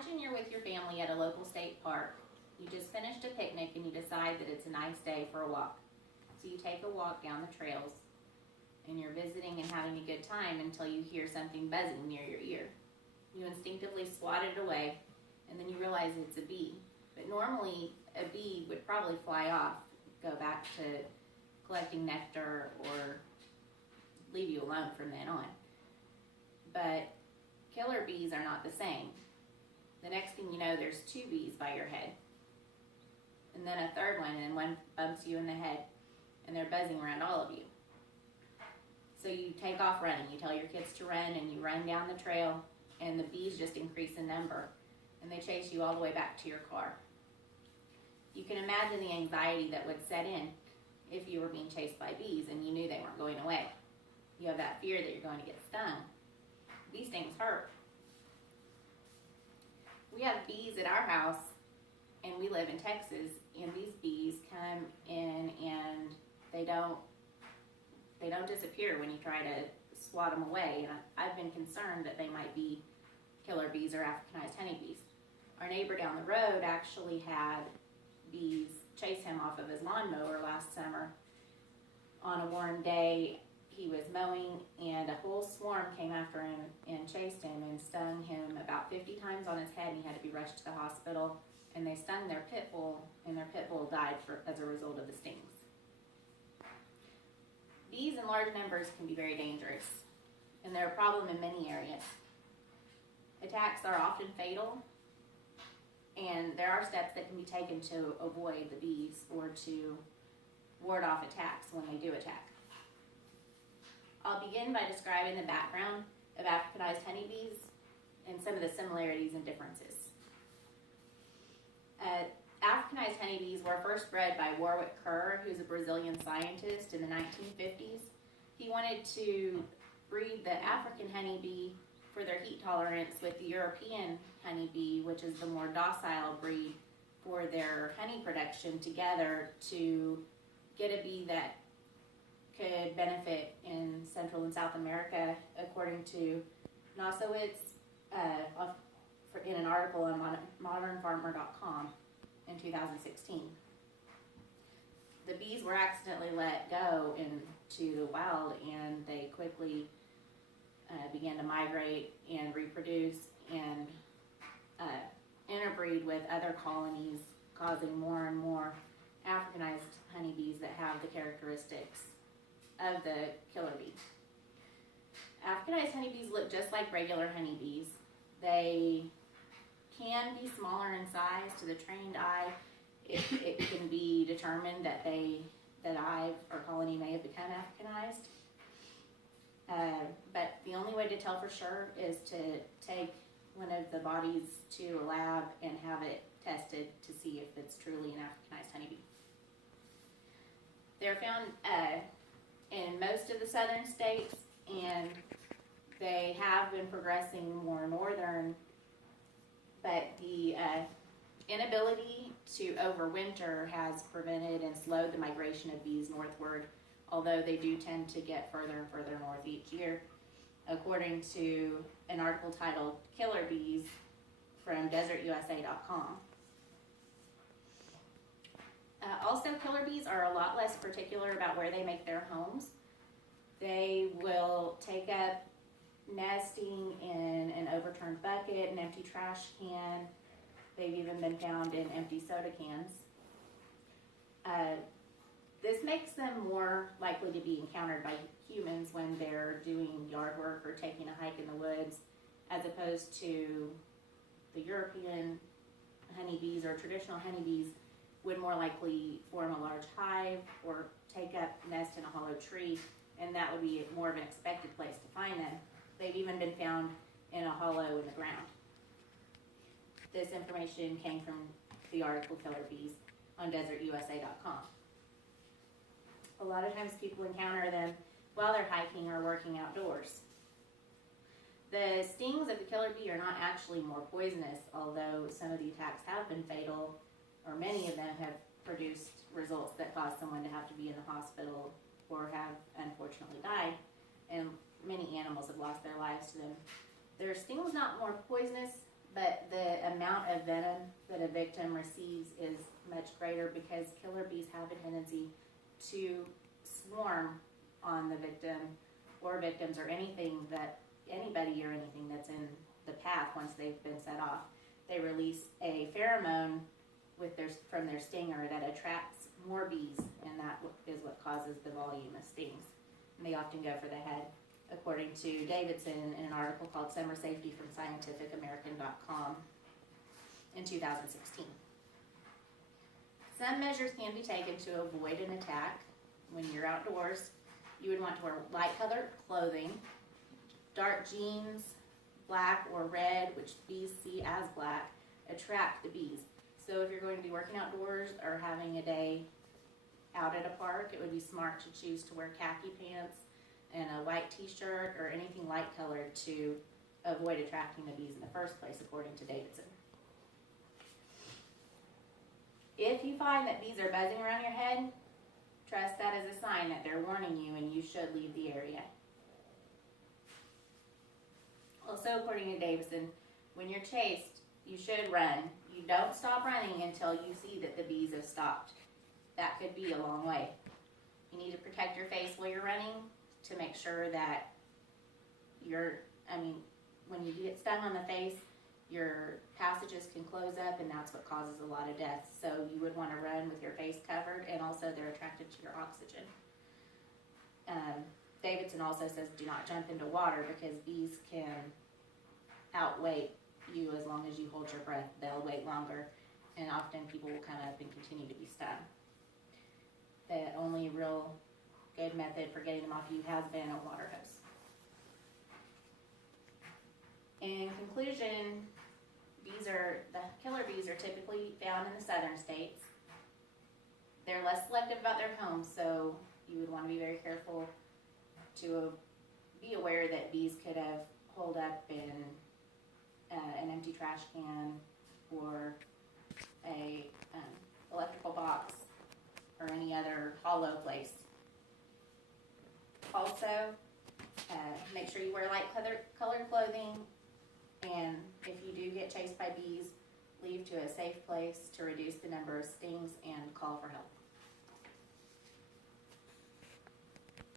Imagine you're with your family at a local state park. You just finished a picnic and you decide that it's a nice day for a walk. So you take a walk down the trails and you're visiting and having a good time until you hear something buzzing near your ear. You instinctively swat it away and then you realize it's a bee. But normally a bee would probably fly off, go back to collecting nectar or leave you alone from then on. But killer bees are not the same. The next thing you know, there's 2 bees by your head. And then a third one, and one bumps you in the head. And they're buzzing around all of you. So you take off running. You tell your kids to run, and you run down the trail, and the bees just increase in number. And they chase you all the way back to your car. You can imagine the anxiety that would set in if you were being chased by bees and you knew they weren't going away. You have that fear that you're going to get stung. These things hurt. We have bees at our house, and we live in Texas, and these bees come in and they don't disappear when you try to swat them away. And I've been concerned that they might be killer bees or Africanized honeybees. Our neighbor down the road actually had bees chase him off of his lawnmower last summer. On a warm day, he was mowing and a whole swarm came after him and chased him and stung him about 50 times on his head, and he had to be rushed to the hospital. And they stung their pit bull, and their pit bull died as a result of the stings. Bees in large numbers can be very dangerous, and they're a problem in many areas. Attacks are often fatal, and there are steps that can be taken to avoid the bees or to ward off attacks when they do attack. I'll begin by describing the background of Africanized honeybees and some of the similarities and differences. Africanized honeybees were first bred by Warwick Kerr, who's a Brazilian scientist in the 1950s. He wanted to breed the African honeybee for their heat tolerance with the European honeybee, which is the more docile breed, for their honey production together to get a bee that could benefit in Central and South America, according to Nosowitz in an article on modernfarmer.com in 2016. The bees were accidentally let go into the wild, and they quickly began to migrate and reproduce and interbreed with other colonies, causing more and more Africanized honeybees that have the characteristics of the killer bee. Africanized honeybees look just like regular honeybees. They can be smaller in size. To the trained eye, it can be determined that hive or colony may have become Africanized. But the only way to tell for sure is to take one of the bodies to a lab and have it tested to see if it's truly an Africanized honeybee. They're found in most of the southern states, and they have been progressing more northern, but the inability to overwinter has prevented and slowed the migration of bees northward, although they do tend to get further and further north each year, according to an article titled Killer Bees from desertusa.com. Also, killer bees are a lot less particular about where they make their homes. They will take up nesting in an overturned bucket, an empty trash can. They've even been found in empty soda cans. This makes them more likely to be encountered by humans when they're doing yard work or taking a hike in the woods, as opposed to the European honeybees or traditional honeybees would more likely form a large hive or take up nest in a hollow tree, and that would be more of an expected place to find them. They've even been found in a hollow in the ground. This information came from the article Killer Bees on desertusa.com. A lot of times people encounter them while they're hiking or working outdoors. The stings of the killer bee are not actually more poisonous, although some of the attacks have been fatal, or many of them have produced results that cause someone to have to be in the hospital or have unfortunately died, and many animals have lost their lives to them. Their sting was not more poisonous, but the amount of venom that a victim receives is much greater because killer bees have a tendency to swarm on the victim or victims or anybody or anything that's in the path once they've been set off. They release a pheromone from their stinger that attracts more bees, and that is what causes the volume of stings. And they often go for the head, according to Davidson in an article called Summer Safety from scientificamerican.com in 2016. Some measures can be taken to avoid an attack. When you're outdoors, you would want to wear light colored clothing. Dark jeans, black or red, which bees see as black, attract the bees. So if you're going to be working outdoors or having a day out at a park, it would be smart to choose to wear khaki pants and a white t-shirt or anything light colored to avoid attracting the bees in the first place, according to Davidson. If you find that bees are buzzing around your head, trust that as a sign that they're warning you and you should leave the area. Also, according to Davidson, when you're chased, you should run. You don't stop running until you see that the bees have stopped. That could be a long way. You need to protect your face while you're running to make sure that when you get stung on the face, your passages can close up, and that's what causes a lot of deaths. So you would want to run with your face covered, and also they're attracted to your oxygen. Davidson also says do not jump into water because bees can outweight you as long as you hold your breath. They'll wait longer, and often people will come up and continue to be stung. The only real good method for getting them off you has been a water hose. In conclusion, the killer bees are typically found in the southern states. They're less selective about their homes, so you would want to be very careful to be aware that bees could have holed up in an empty trash can or a electrical box or any other hollow place. Also, make sure you wear light colored clothing, and if you do get chased by bees, leave to a safe place to reduce the number of stings and call for help.